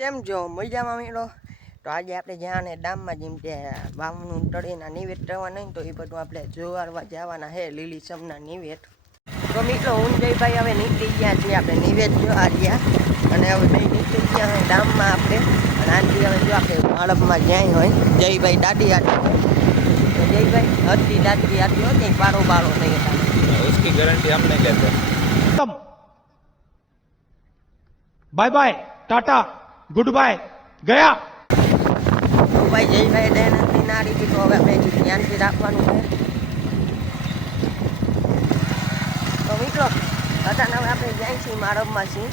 કેમ જો મજામાં મિત્રો? તો આજે આપણે જ્યાં ને ડામમાં જેમ કે વાવનું તળીના નિવેદ કરવા નહીં તો એ બધું આપણે જોવા જવાના છે લીલીછમના નિવેદ. તો મિત્રો હું જયભાઈ હવે નીકળી ગયા છીએ આપણે નિવેદ જોવા ગયા અને હવે નહીં નીકળી ગયા હોય ડામમાં આપણે અને આંટી હવે જો આપણે બાળકમાં જ્યાં હોય જયભાઈ દાદી આટી હોય તો જયભાઈ હતી દાદી આટી હોતી પારો બારો નહીં હતા उसकी गारंटी हम नहीं लेते। Bye bye tata good bye गया। તો ભાઈ જયભાઈ દેન હતી નારી તો હવે આપણે ધ્યાનથી રાખવાનું છે. તો મિત્રો અત્યારે હવે આપણે જાય છીએ માળવમાં છીએ.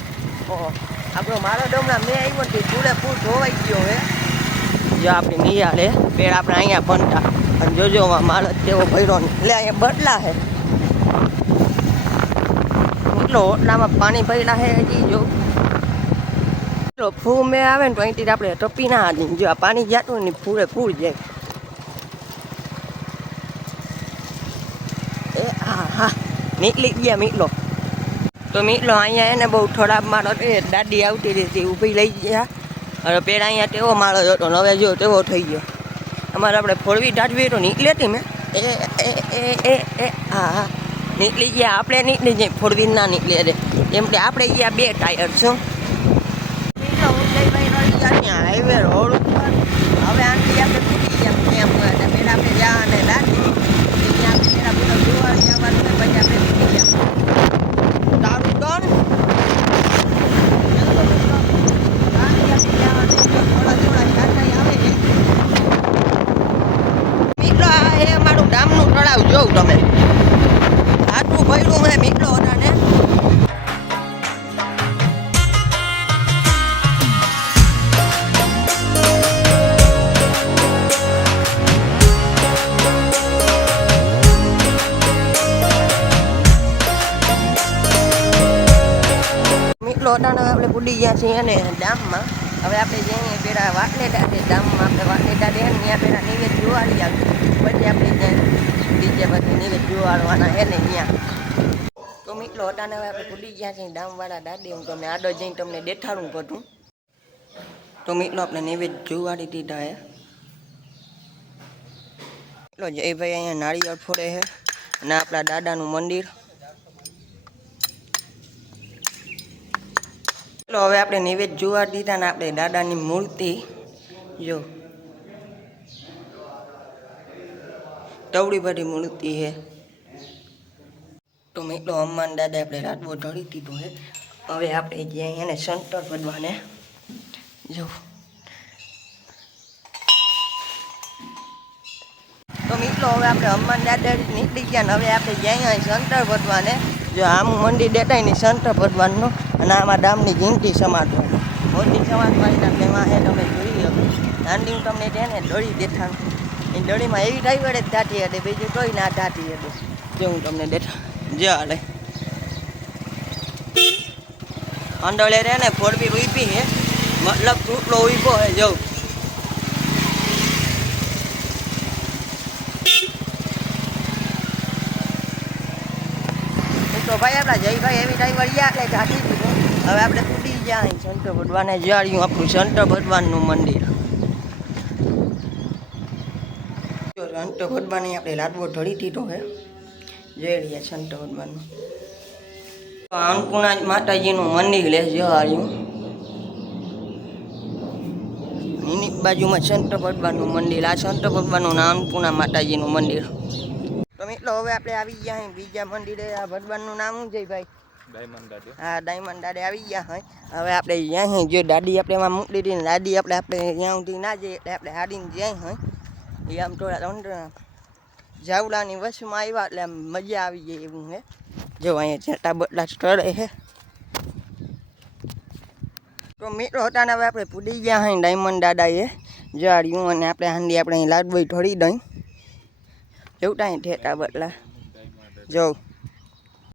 ઓહો આપણો માળવ હમણાં મેં આવ્યો નથી પૂરેપૂર ધોવાઈ ગયો હવે જો આપણી નિયાળે પેડ આપણે અહીંયા બનતા અને જોજો માળવ તેવો ભર્યો નહીં એટલે અહીંયા બદલા છે એટલો ઓટલામાં પાણી ભરેલા છે હજી જો ફૂ મેં આવે ને તો અહીંથી આપણે ટપી ના હાલી જો આ પાણી જાતું ને પૂરે ફૂલ જાય એ હા હા નીકળી ગયા મીટલો. તો મીટલો અહીંયા એને બહુ થોડા માળો દાદી આવતી હતી ઊભી લઈ ગયા અને પેલા અહીંયા તેવો માળો હતો ને હવે જો તેવો થઈ ગયો. અમારે આપણે ફોડવી ઢાઢવી તો નીકળી હતી મેં એ એ એ એ એ હા હા નીકળી ગયા આપણે નીકળી જઈએ ફોડવી ના નીકળી રે કેમ કે આપણે ગયા બે ટાયર છો. હાઈવે રોડ ઉપર હવે આંટી આપણે ફૂટી ગયા ત્યાં પહેલાં આપણે જ્યાં અને લાગી ત્યાં પહેલાં બધા જોવા જવાનું પછી આપણે ફૂટી ગયા તારું ડન મિત્રો એ અમારું ગામનું તળાવ જોઉં તમે આટલું ભર્યું મેં મિત્રો ને આપણે પૂડી ગયા છીએ અને ડામમાં હવે આપણે જઈએ પેલા વાટલેટા છે ડામમાં આપણે વાટલેટા દે ને ત્યાં પેલા નિવેદ જોવાડી આવ્યું પછી આપણે ત્યાં બીજે પછી નિવેદ જોવાડવાના છે ને ત્યાં. તો મિત્રો અટાને હવે આપણે પૂડી ગયા છીએ ડામવાળા દાદી હું તમને આડો જઈને તમને દેખાડું બધું. તો મિત્રો આપણે નિવેદ જોવાડી દીધા હે એટલો જયભાઈ અહીંયા નાળિયેર ફોડે છે અને આપણા દાદાનું મંદિર. તો હવે આપણે નિવેદ જોવા દીધા ને આપણે દાદાની મૂર્તિ જો તવડી બધી મૂર્તિ છે. તો મિત્રો હનુમાન દાદા આપણે રાતવો ઢળી દીધો છે હવે આપણે જ્યાં એને સંતર બનવાને જો. તો મિત્રો હવે આપણે હનુમાન દાદા નીકળી ગયા ને હવે આપણે જ્યાં સંતર બનવાને જો આમું મંદિર દેખાય ને સંતર ભગવાનનું અને આમાં ડામની જિંદગી સમાજ હોય મોટી સમાજ વાળીના તેમાં એ તમે જોઈ લો નાની હું તમને તેને દોડી દેખાડું એ દોડીમાં એવી ડ્રાઈવરે જ ધાટી હતી બીજું કોઈ ના ધાટી હતું જે હું તમને દેખા જે હાલે અંડોળે રે ને ફોડવી ઉભી હે મતલબ તૂટલો ઉભો હે જવું. તો ભાઈ આપણા જયભાઈ એવી ડ્રાઈવર ગયા એટલે ઢાંકી દીધું હવે આપણે તૂટી ગયા સંતો ભગવાને જાળ્યું આપણું સંતો ભગવાનનું મંદિર. સંતો ભગવાનની આપણે લાડવો ઢળી દીધો છે જય રહ્યા સંતો ભગવાનનું. અન્નપૂર્ણા માતાજીનું મંદિર લે જાળ્યું એની બાજુમાં સંતો ભગવાનનું મંદિર આ સંતો ભગવાનનું અન્નપૂર્ણા માતાજીનું મંદિર. તો મિત્રો હવે આપણે આવી ગયા અહીં બીજા મંદિરે આ ભગવાનનું નામ શું છે ભાઈ? ડાયમંડ દાદે. હા ડાયમંડ દાદે આવી ગયા હોય હવે આપણે જ્યાં જો દાદી આપણે એમાં મૂકી દીધી ને દાદી આપણે ત્યાં સુધી ના જઈએ એટલે આપણે હાડીને જ્યાં હોય એ આમ થોડા જાવડાની વસમાં આવ્યા એટલે આમ મજા આવી જાય એવું હે જો અહીંયા જેટા બટલા સ્થળે છે. તો મિત્રો હતા ને હવે આપણે પૂડી ગયા હોય ડાયમંડ દાદાએ જાળ્યું અને આપણે હાંડી આપણે અહીં લાડવાઈ ઢળી દઈ એવું ટાઈ ઠેટા બટલા જો